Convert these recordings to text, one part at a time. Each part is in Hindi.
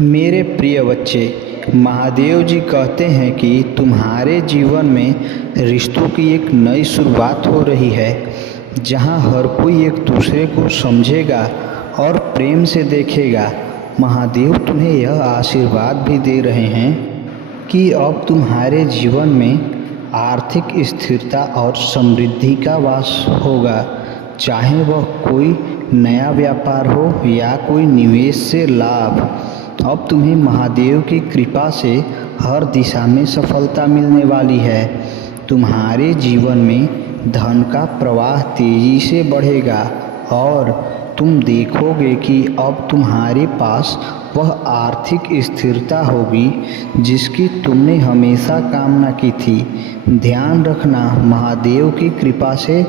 मेरे प्रिय बच्चे, महादेव जी कहते हैं कि तुम्हारे जीवन में रिश्तों की एक नई शुरुआत हो रही है, जहां हर कोई एक दूसरे को समझेगा और प्रेम से देखेगा। महादेव तुम्हें यह आशीर्वाद भी दे रहे हैं कि अब तुम्हारे जीवन में आर्थिक स्थिरता और समृद्धि का वास होगा, चाहे वह कोई नया व्यापार हो या कोई निवेश से लाभ। अब तुम्हें महादेव की कृपा से हर दिशा में सफलता मिलने वाली है। तुम्हारे जीवन में धन का प्रवाह तेजी से बढ़ेगा और तुम देखोगे कि अब तुम्हारे पास वह आर्थिक स्थिरता होगी जिसकी तुमने हमेशा कामना की थी। ध्यान रखना, महादेव की कृपा से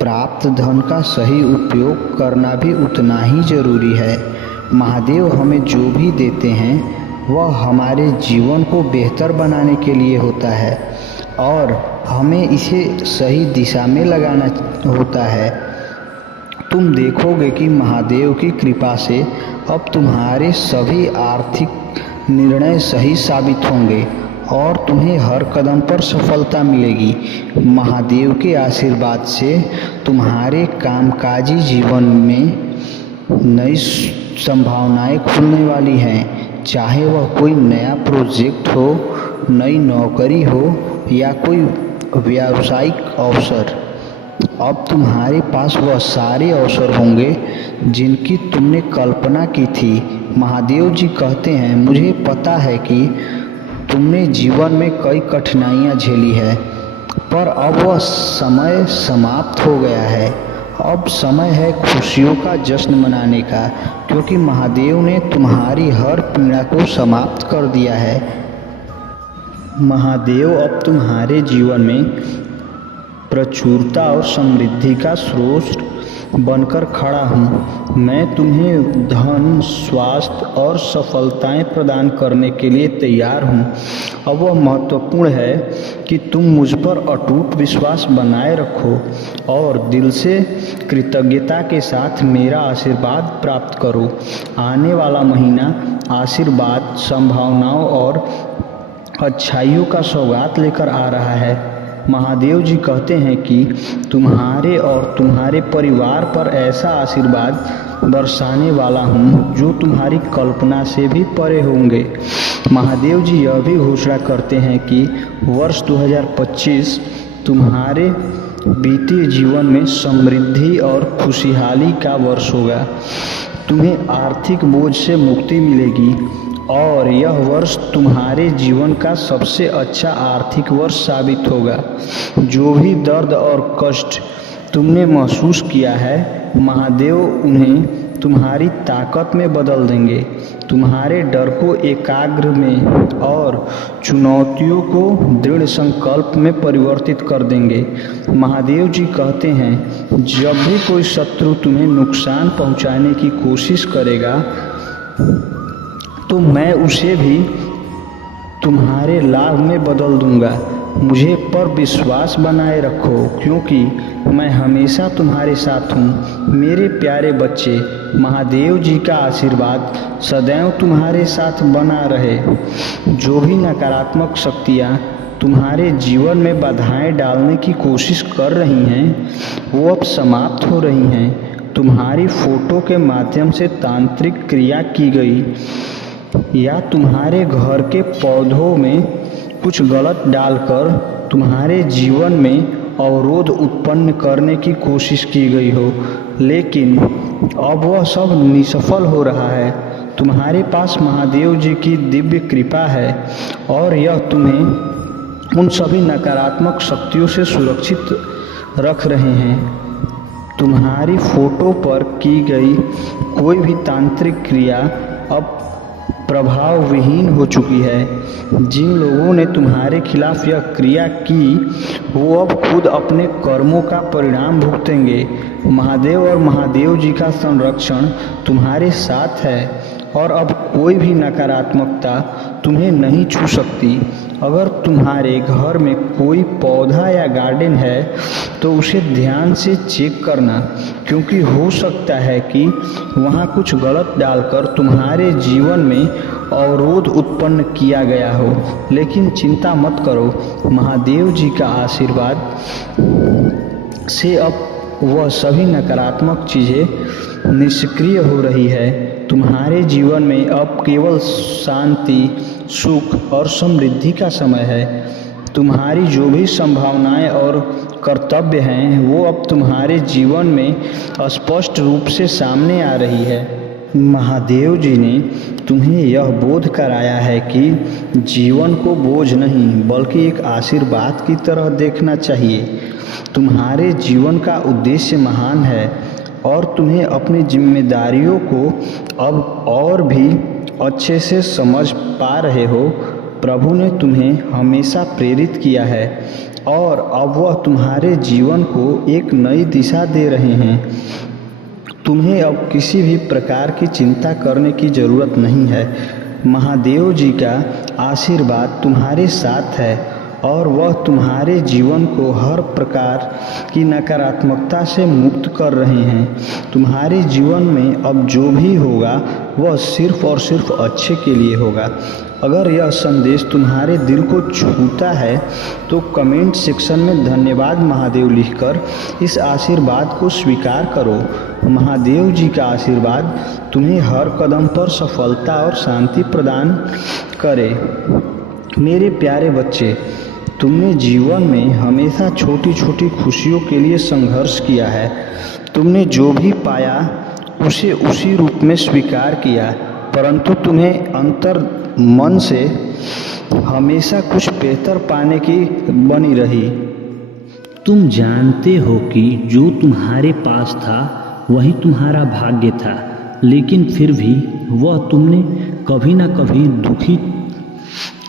प्राप्त धन का सही उपयोग करना भी उतना ही जरूरी है। महादेव हमें जो भी देते हैं वह हमारे जीवन को बेहतर बनाने के लिए होता है और हमें इसे सही दिशा में लगाना होता है। तुम देखोगे कि महादेव की कृपा से अब तुम्हारे सभी आर्थिक निर्णय सही साबित होंगे और तुम्हें हर कदम पर सफलता मिलेगी। महादेव के आशीर्वाद से तुम्हारे कामकाजी जीवन में नई संभावनाएं खुलने वाली हैं, चाहे वह कोई नया प्रोजेक्ट हो, नई नौकरी हो या कोई व्यावसायिक अवसर। अब तुम्हारे पास वह सारे अवसर होंगे जिनकी तुमने कल्पना की थी। महादेव जी कहते हैं, मुझे पता है कि तुमने जीवन में कई कठिनाइयां झेली है, पर अब वह समय समाप्त हो गया है। अब समय है खुशियों का जश्न मनाने का, क्योंकि महादेव ने तुम्हारी हर पीड़ा को समाप्त कर दिया है। महादेव अब तुम्हारे जीवन में प्रचुरता और समृद्धि का स्रोत बनकर खड़ा हूँ। मैं तुम्हें धन, स्वास्थ्य और सफलताएं प्रदान करने के लिए तैयार हूँ। अब वह महत्वपूर्ण है कि तुम मुझ पर अटूट विश्वास बनाए रखो और दिल से कृतज्ञता के साथ मेरा आशीर्वाद प्राप्त करो। आने वाला महीना आशीर्वाद, संभावनाओं और अच्छाइयों का सौगात लेकर आ रहा है। महादेव जी कहते हैं कि तुम्हारे और तुम्हारे परिवार पर ऐसा आशीर्वाद बरसाने वाला हूँ जो तुम्हारी कल्पना से भी परे होंगे। महादेव जी यह भी घोषणा करते हैं कि वर्ष 2025 तुम्हारे बीते जीवन में समृद्धि और खुशहाली का वर्ष होगा। तुम्हें आर्थिक बोझ से मुक्ति मिलेगी और यह वर्ष तुम्हारे जीवन का सबसे अच्छा आर्थिक वर्ष साबित होगा। जो भी दर्द और कष्ट तुमने महसूस किया है, महादेव उन्हें तुम्हारी ताकत में बदल देंगे, तुम्हारे डर को एकाग्र में और चुनौतियों को दृढ़ संकल्प में परिवर्तित कर देंगे। महादेव जी कहते हैं, जब भी कोई शत्रु तुम्हें नुकसान पहुंचाने की कोशिश करेगा तो मैं उसे भी तुम्हारे लाभ में बदल दूंगा। मुझे पर विश्वास बनाए रखो, क्योंकि मैं हमेशा तुम्हारे साथ हूँ। मेरे प्यारे बच्चे, महादेव जी का आशीर्वाद सदैव तुम्हारे साथ बना रहे। जो भी नकारात्मक शक्तियाँ तुम्हारे जीवन में बाधाएं डालने की कोशिश कर रही हैं, वो अब समाप्त हो रही हैं। तुम्हारी फोटो के माध्यम से तांत्रिक क्रिया की गई या तुम्हारे घर के पौधों में कुछ गलत डालकर तुम्हारे जीवन में अवरोध उत्पन्न करने की कोशिश की गई हो, लेकिन अब वह सब निष्फल हो रहा है। तुम्हारे पास महादेव जी की दिव्य कृपा है और यह तुम्हें उन सभी नकारात्मक शक्तियों से सुरक्षित रख रहे हैं। तुम्हारी फोटो पर की गई कोई भी तांत्रिक क्रिया अब प्रभाव विहीन हो चुकी है। जिन लोगों ने तुम्हारे खिलाफ यह क्रिया की, वो अब खुद अपने कर्मों का परिणाम भुगतेंगे। महादेव और महादेव जी का संरक्षण तुम्हारे साथ है और अब कोई भी नकारात्मकता तुम्हें नहीं छू सकती। अगर तुम्हारे घर में कोई पौधा या गार्डन है तो उसे ध्यान से चेक करना, क्योंकि हो सकता है कि वहाँ कुछ गलत डालकर तुम्हारे जीवन में अवरोध उत्पन्न किया गया हो। लेकिन चिंता मत करो, महादेव जी का आशीर्वाद से अब वह सभी नकारात्मक चीज़ें निष्क्रिय हो रही है। तुम्हारे जीवन में अब केवल शांति, सुख और समृद्धि का समय है। तुम्हारी जो भी संभावनाएं और कर्तव्य हैं वो अब तुम्हारे जीवन में स्पष्ट रूप से सामने आ रही है। महादेव जी ने तुम्हें यह बोध कराया है कि जीवन को बोझ नहीं बल्कि एक आशीर्वाद की तरह देखना चाहिए। तुम्हारे जीवन का उद्देश्य महान है और तुम्हें अपनी जिम्मेदारियों को अब और भी अच्छे से समझ पा रहे हो। प्रभु ने तुम्हें हमेशा प्रेरित किया है और अब वह तुम्हारे जीवन को एक नई दिशा दे रहे हैं। तुम्हें अब किसी भी प्रकार की चिंता करने की ज़रूरत नहीं है। महादेव जी का आशीर्वाद तुम्हारे साथ है और वह तुम्हारे जीवन को हर प्रकार की नकारात्मकता से मुक्त कर रहे हैं। तुम्हारे जीवन में अब जो भी होगा वह सिर्फ और सिर्फ अच्छे के लिए होगा। अगर यह संदेश तुम्हारे दिल को छूता है तो कमेंट सेक्शन में धन्यवाद महादेव लिखकर इस आशीर्वाद को स्वीकार करो। महादेव जी का आशीर्वाद तुम्हें हर कदम पर सफलता और शांति प्रदान करे। मेरे प्यारे बच्चे, तुमने जीवन में हमेशा छोटी छोटी खुशियों के लिए संघर्ष किया है। तुमने जो भी पाया उसे उसी रूप में स्वीकार किया, परंतु तुम्हें अंतर मन से हमेशा कुछ बेहतर पाने की बनी रही। तुम जानते हो कि जो तुम्हारे पास था वही तुम्हारा भाग्य था, लेकिन फिर भी वह तुमने कभी ना कभी दुखी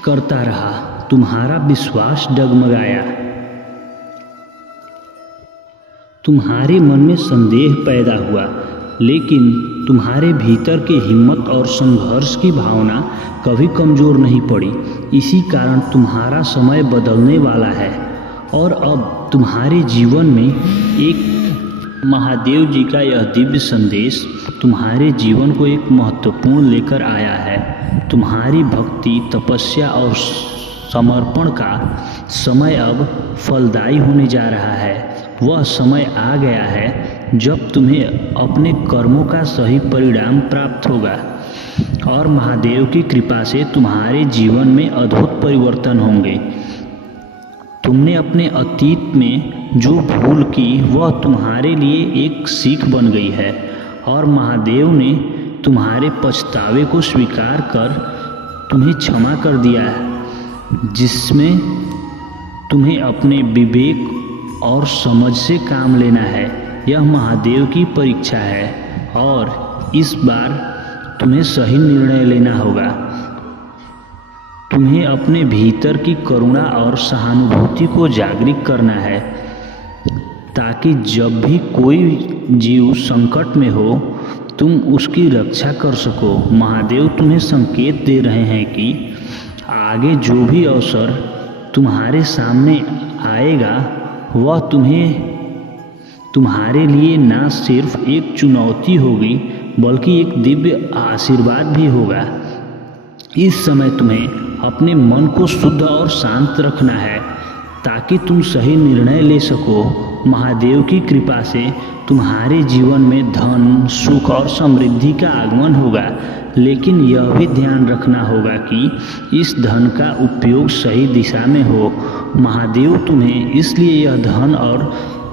करता रहा। तुम्हारा विश्वास डगमगाया, तुम्हारे मन में संदेह पैदा हुआ, लेकिन तुम्हारे भीतर की हिम्मत और संघर्ष की भावना कभी कमज़ोर नहीं पड़ी। इसी कारण तुम्हारा समय बदलने वाला है और अब तुम्हारे जीवन में एक महादेव जी का यह दिव्य संदेश तुम्हारे जीवन को एक महत्वपूर्ण लेकर आया है। तुम्हारी भक्ति, तपस्या और समर्पण का समय अब फलदायी होने जा रहा है। वह समय आ गया है जब तुम्हें अपने कर्मों का सही परिणाम प्राप्त होगा और महादेव की कृपा से तुम्हारे जीवन में अद्भुत परिवर्तन होंगे। तुमने अपने अतीत में जो भूल की वह तुम्हारे लिए एक सीख बन गई है और महादेव ने तुम्हारे पछतावे को स्वीकार कर तुम्हें क्षमा कर दिया है, जिसमें तुम्हें अपने विवेक और समझ से काम लेना है। यह महादेव की परीक्षा है और इस बार तुम्हें सही निर्णय लेना होगा। तुम्हें अपने भीतर की करुणा और सहानुभूति को जागृत करना है ताकि जब भी कोई जीव संकट में हो तुम उसकी रक्षा कर सको। महादेव तुम्हें संकेत दे रहे हैं कि आगे जो भी अवसर तुम्हारे सामने आएगा वह तुम्हारे लिए न सिर्फ एक चुनौती होगी बल्कि एक दिव्य आशीर्वाद भी होगा। इस समय तुम्हें अपने मन को शुद्ध और शांत रखना है ताकि तुम सही निर्णय ले सको। महादेव की कृपा से तुम्हारे जीवन में धन, सुख और समृद्धि का आगमन होगा, लेकिन यह भी ध्यान रखना होगा कि इस धन का उपयोग सही दिशा में हो। महादेव तुम्हें इसलिए यह धन और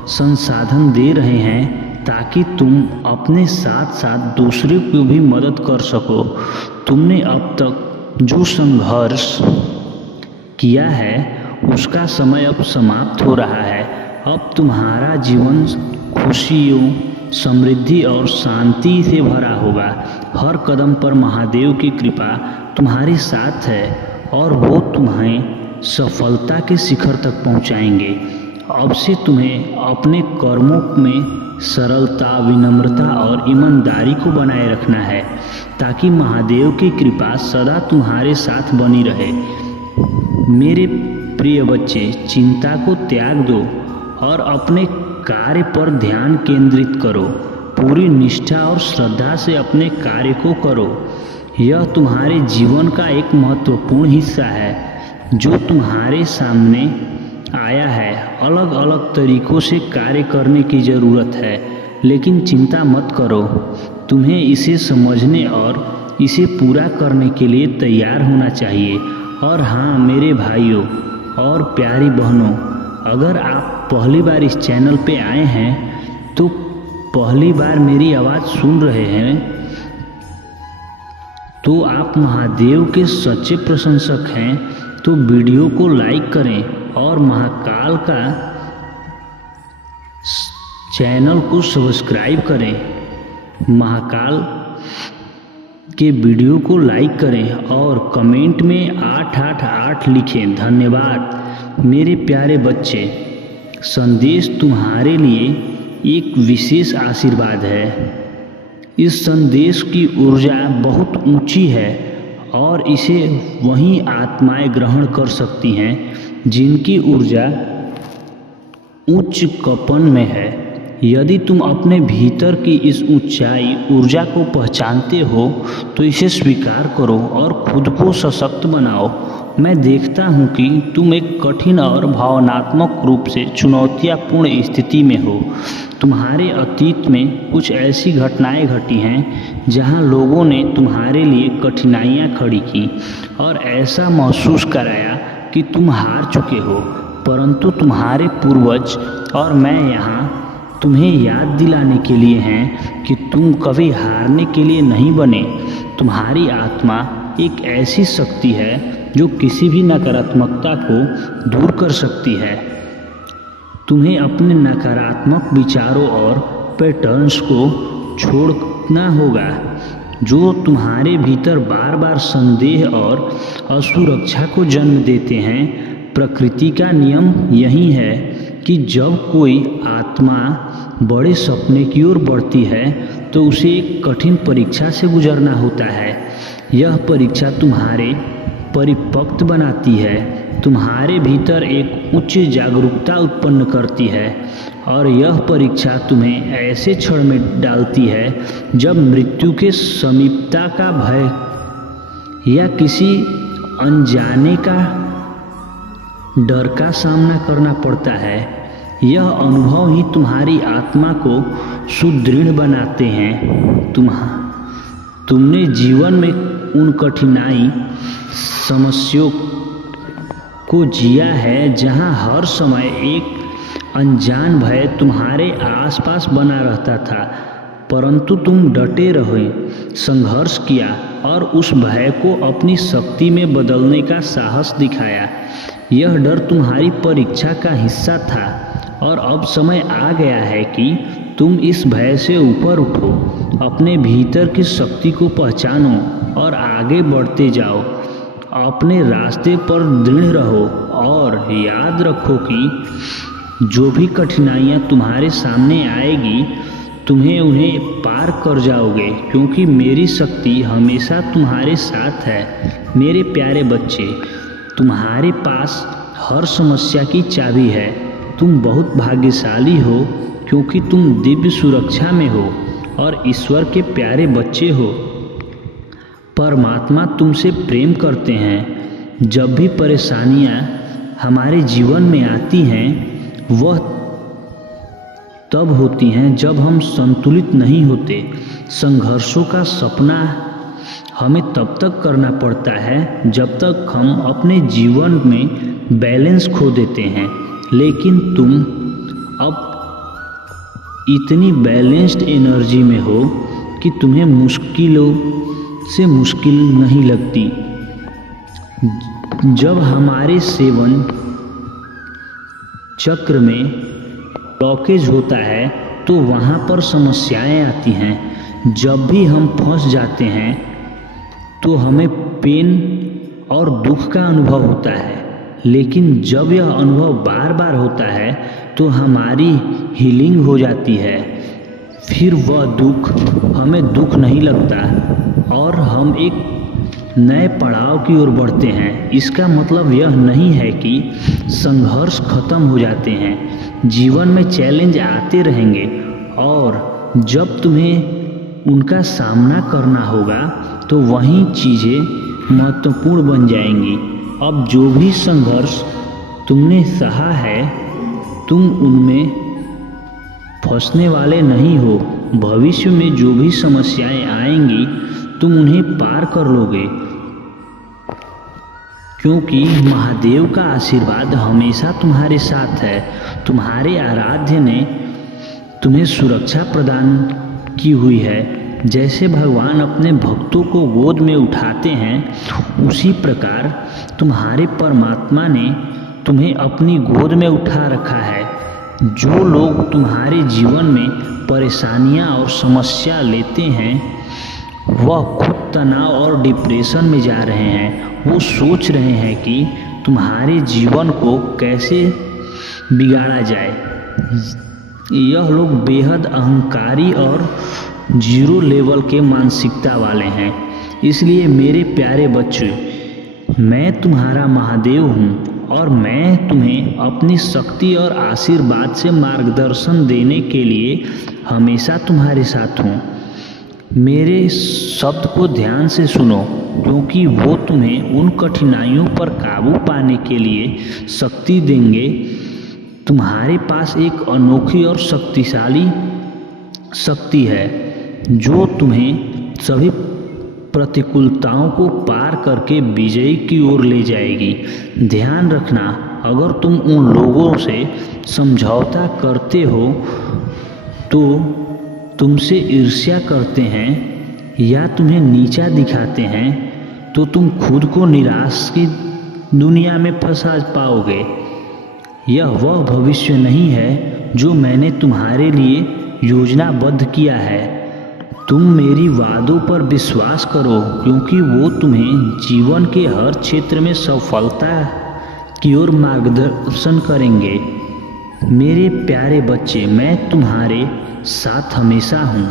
संसाधन दे रहे हैं ताकि तुम अपने साथ साथ दूसरे को भी मदद कर सको। तुमने अब तक जो संघर्ष किया है उसका समय अब समाप्त हो रहा है। अब तुम्हारा जीवन खुशियों, समृद्धि और शांति से भरा होगा। हर कदम पर महादेव की कृपा तुम्हारे साथ है और वो तुम्हें सफलता के शिखर तक पहुंचाएंगे। अब से तुम्हें अपने कर्मों में सरलता, विनम्रता और ईमानदारी को बनाए रखना है ताकि महादेव की कृपा सदा तुम्हारे साथ बनी रहे। मेरे प्रिय बच्चे, चिंता को त्याग दो और अपने कार्य पर ध्यान केंद्रित करो। पूरी निष्ठा और श्रद्धा से अपने कार्य को करो। यह तुम्हारे जीवन का एक महत्वपूर्ण हिस्सा है जो तुम्हारे सामने आया है। अलग अलग तरीकों से कार्य करने की ज़रूरत है, लेकिन चिंता मत करो। तुम्हें इसे समझने और इसे पूरा करने के लिए तैयार होना चाहिए। और हाँ मेरे भाइयों और प्यारी बहनों, अगर आप पहली बार इस चैनल पे आए हैं तो पहली बार मेरी आवाज़ सुन रहे हैं तो आप महादेव के सच्चे प्रशंसक हैं तो वीडियो को लाइक करें और महाकाल का चैनल को सब्सक्राइब करें। महाकाल के वीडियो को लाइक करें और कमेंट में 888 लिखें। धन्यवाद मेरे प्यारे बच्चे। संदेश तुम्हारे लिए एक विशेष आशीर्वाद है। इस संदेश की ऊर्जा बहुत ऊंची है और इसे वही आत्माएं ग्रहण कर सकती हैं जिनकी ऊर्जा उच्च कंपन में है। यदि तुम अपने भीतर की इस ऊंचाई ऊर्जा को पहचानते हो तो इसे स्वीकार करो और खुद को सशक्त बनाओ। मैं देखता हूँ कि तुम एक कठिन और भावनात्मक रूप से चुनौतियापूर्ण स्थिति में हो। तुम्हारे अतीत में कुछ ऐसी घटनाएं घटी हैं जहां लोगों ने तुम्हारे लिए कठिनाइयां खड़ी की और ऐसा महसूस कराया कि तुम हार चुके हो, परंतु तुम्हारे पूर्वज और मैं यहाँ तुम्हें याद दिलाने के लिए हैं कि तुम कभी हारने के लिए नहीं बने। तुम्हारी आत्मा एक ऐसी शक्ति है जो किसी भी नकारात्मकता को दूर कर सकती है। तुम्हें अपने नकारात्मक विचारों और पैटर्न्स को छोड़ना होगा जो तुम्हारे भीतर बार बार संदेह और असुरक्षा को जन्म देते हैं। प्रकृति का नियम यही है कि जब कोई आत्मा बड़े सपने की ओर बढ़ती है तो उसे एक कठिन परीक्षा से गुजरना होता है। यह परीक्षा तुम्हारे परिपक्व बनाती है, तुम्हारे भीतर एक उच्च जागरूकता उत्पन्न करती है और यह परीक्षा तुम्हें ऐसे क्षण में डालती है जब मृत्यु के समीपता का भय या किसी अनजाने का डर का सामना करना पड़ता है। यह अनुभव ही तुम्हारी आत्मा को सुदृढ़ बनाते हैं। तुमने जीवन में उन कठिनाई समस्याओं को जिया है जहां हर समय एक अनजान भय तुम्हारे आसपास बना रहता था, परंतु तुम डटे रहे, संघर्ष किया और उस भय को अपनी शक्ति में बदलने का साहस दिखाया। यह डर तुम्हारी परीक्षा का हिस्सा था और अब समय आ गया है कि तुम इस भय से ऊपर उठो, अपने भीतर की शक्ति को पहचानो और आगे बढ़ते जाओ। अपने रास्ते पर दृढ़ रहो और याद रखो कि जो भी कठिनाइयाँ तुम्हारे सामने आएगी तुम्हें उन्हें पार कर जाओगे, क्योंकि मेरी शक्ति हमेशा तुम्हारे साथ है। मेरे प्यारे बच्चे, तुम्हारे पास हर समस्या की चाबी है। तुम बहुत भाग्यशाली हो क्योंकि तुम दिव्य सुरक्षा में हो और ईश्वर के प्यारे बच्चे हो। परमात्मा तुमसे प्रेम करते हैं। जब भी परेशानियां हमारे जीवन में आती हैं वह तब होती हैं जब हम संतुलित नहीं होते। संघर्षों का सपना हमें तब तक करना पड़ता है जब तक हम अपने जीवन में बैलेंस खो देते हैं, लेकिन तुम अब इतनी बैलेंस्ड एनर्जी में हो कि तुम्हें मुश्किलों से मुश्किल नहीं लगती। जब हमारे सेवन चक्र में ब्लॉकेज होता है तो वहाँ पर समस्याएं आती हैं। जब भी हम फंस जाते हैं तो हमें पेन और दुख का अनुभव होता है, लेकिन जब यह अनुभव बार बार होता है तो हमारी हीलिंग हो जाती है। फिर वह दुख हमें दुख नहीं लगता और हम एक नए पड़ाव की ओर बढ़ते हैं। इसका मतलब यह नहीं है कि संघर्ष खत्म हो जाते हैं। जीवन में चैलेंज आते रहेंगे और जब तुम्हें उनका सामना करना होगा तो वहीं चीज़ें महत्वपूर्ण बन जाएंगी। अब जो भी संघर्ष तुमने सहा है, तुम उनमें फंसने वाले नहीं हो। भविष्य में जो भी समस्याएं आएंगी, तुम उन्हें पार कर लोगे, क्योंकि महादेव का आशीर्वाद हमेशा तुम्हारे साथ है। तुम्हारे आराध्य ने तुम्हें सुरक्षा प्रदान की हुई है। जैसे भगवान अपने भक्तों को गोद में उठाते हैं, उसी प्रकार तुम्हारे परमात्मा ने तुम्हें अपनी गोद में उठा रखा है। जो लोग तुम्हारे जीवन में परेशानियां और समस्या लेते हैं, वह खुद तनाव और डिप्रेशन में जा रहे हैं। वो सोच रहे हैं कि तुम्हारे जीवन को कैसे बिगाड़ा जाए। यह लोग बेहद अहंकारी और जीरो लेवल के मानसिकता वाले हैं। इसलिए मेरे प्यारे बच्चे, मैं तुम्हारा महादेव हूँ और मैं तुम्हें अपनी शक्ति और आशीर्वाद से मार्गदर्शन देने के लिए हमेशा तुम्हारे साथ हूँ। मेरे शब्द को ध्यान से सुनो, क्योंकि वो तुम्हें उन कठिनाइयों पर काबू पाने के लिए शक्ति देंगे। तुम्हारे पास एक अनोखी और शक्तिशाली शक्ति है, जो तुम्हें सभी प्रतिकूलताओं को पार करके विजय की ओर ले जाएगी। ध्यान रखना, अगर तुम उन लोगों से समझौता करते हो, तो तुमसे ईर्ष्या करते हैं या तुम्हें नीचा दिखाते हैं, तो तुम खुद को निराश की दुनिया में फंसा पाओगे। यह वह भविष्य नहीं है जो मैंने तुम्हारे लिए योजनाबद्ध किया है। तुम मेरी वादों पर विश्वास करो, क्योंकि वो तुम्हें जीवन के हर क्षेत्र में सफलता की ओर मार्गदर्शन करेंगे। मेरे प्यारे बच्चे, मैं तुम्हारे साथ हमेशा हूँ।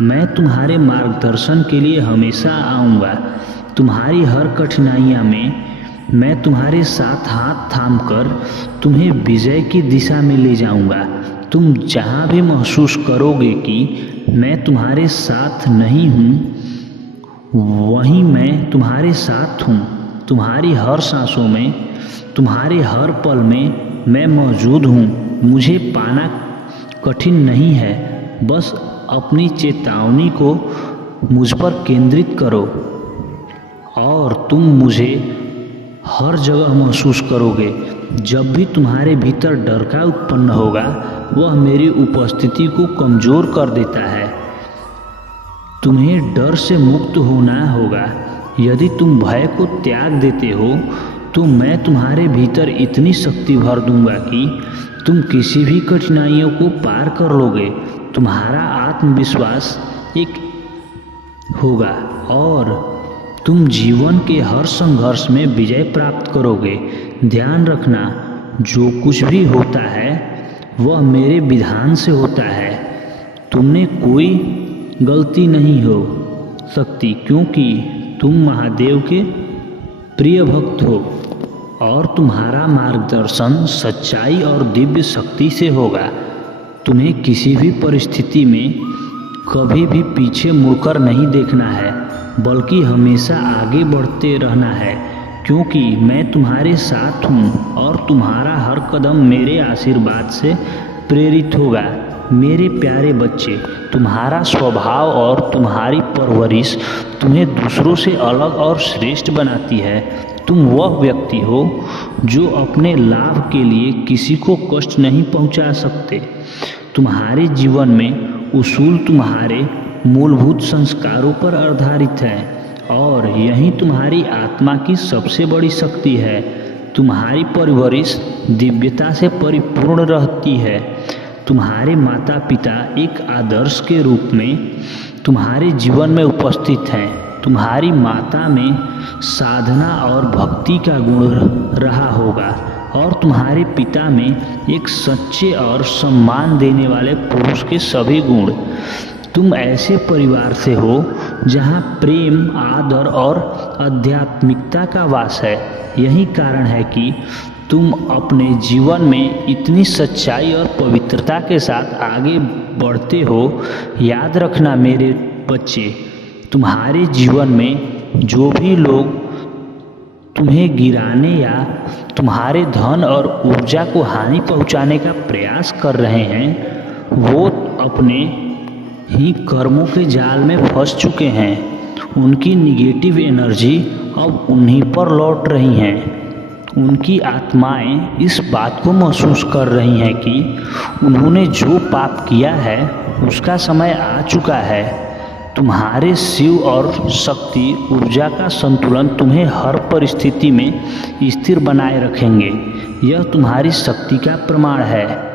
मैं तुम्हारे मार्गदर्शन के लिए हमेशा आऊँगा। तुम्हारी हर कठिनाइयाँ में मैं तुम्हारे साथ हाथ थामकर तुम्हें विजय की दिशा में ले जाऊँगा। तुम जहाँ भी महसूस करोगे कि मैं तुम्हारे साथ नहीं हूँ, वहीं मैं तुम्हारे साथ हूँ। तुम्हारी हर सांसों में, तुम्हारे हर पल में मैं मौजूद हूँ। मुझे पाना कठिन नहीं है, बस अपनी चेतावनी को मुझ पर केंद्रित करो और तुम मुझे हर जगह महसूस करोगे। जब भी तुम्हारे भीतर डर का उत्पन्न होगा, वह मेरी उपस्थिति को कमज़ोर कर देता है। तुम्हें डर से मुक्त होना होगा। यदि तुम भय को त्याग देते हो, तो मैं तुम्हारे भीतर इतनी शक्ति भर दूंगा कि तुम किसी भी कठिनाइयों को पार कर लोगे। तुम्हारा आत्मविश्वास एक होगा और तुम जीवन के हर संघर्ष में विजय प्राप्त करोगे। ध्यान रखना, जो कुछ भी होता है वह मेरे विधान से होता है। तुमने कोई गलती नहीं हो सकती, क्योंकि तुम महादेव के प्रिय भक्त हो और तुम्हारा मार्गदर्शन सच्चाई और दिव्य शक्ति से होगा। तुम्हें किसी भी परिस्थिति में कभी भी पीछे मुड़कर नहीं देखना है, बल्कि हमेशा आगे बढ़ते रहना है, क्योंकि मैं तुम्हारे साथ हूँ और तुम्हारा हर कदम मेरे आशीर्वाद से प्रेरित होगा। मेरे प्यारे बच्चे, तुम्हारा स्वभाव और तुम्हारी परवरिश तुम्हें दूसरों से अलग और श्रेष्ठ बनाती है। तुम वह व्यक्ति हो जो अपने लाभ के लिए किसी को कष्ट नहीं पहुंचा सकते। तुम्हारे जीवन में उसूल तुम्हारे मूलभूत संस्कारों पर आधारित है और यही तुम्हारी आत्मा की सबसे बड़ी शक्ति है। तुम्हारी परवरिश दिव्यता से परिपूर्ण रहती है। तुम्हारे माता पिता एक आदर्श के रूप में तुम्हारे जीवन में उपस्थित हैं। तुम्हारी माता में साधना और भक्ति का गुण रहा होगा और तुम्हारे पिता में एक सच्चे और सम्मान देने वाले पुरुष के सभी गुण। तुम ऐसे परिवार से हो जहाँ प्रेम, आदर और आध्यात्मिकता का वास है। यही कारण है कि तुम अपने जीवन में इतनी सच्चाई और पवित्रता के साथ आगे बढ़ते हो। याद रखना मेरे बच्चे, तुम्हारे जीवन में जो भी लोग तुम्हें गिराने या तुम्हारे धन और ऊर्जा को हानि पहुंचाने का प्रयास कर रहे हैं वो अपने ही कर्मों के जाल में फंस चुके हैं। उनकी निगेटिव एनर्जी अब उन्हीं पर लौट रही हैं। उनकी आत्माएं इस बात को महसूस कर रही हैं कि उन्होंने जो पाप किया है उसका समय आ चुका है। तुम्हारे शिव और शक्ति ऊर्जा का संतुलन तुम्हें हर परिस्थिति में स्थिर बनाए रखेंगे। यह तुम्हारी शक्ति का प्रमाण है।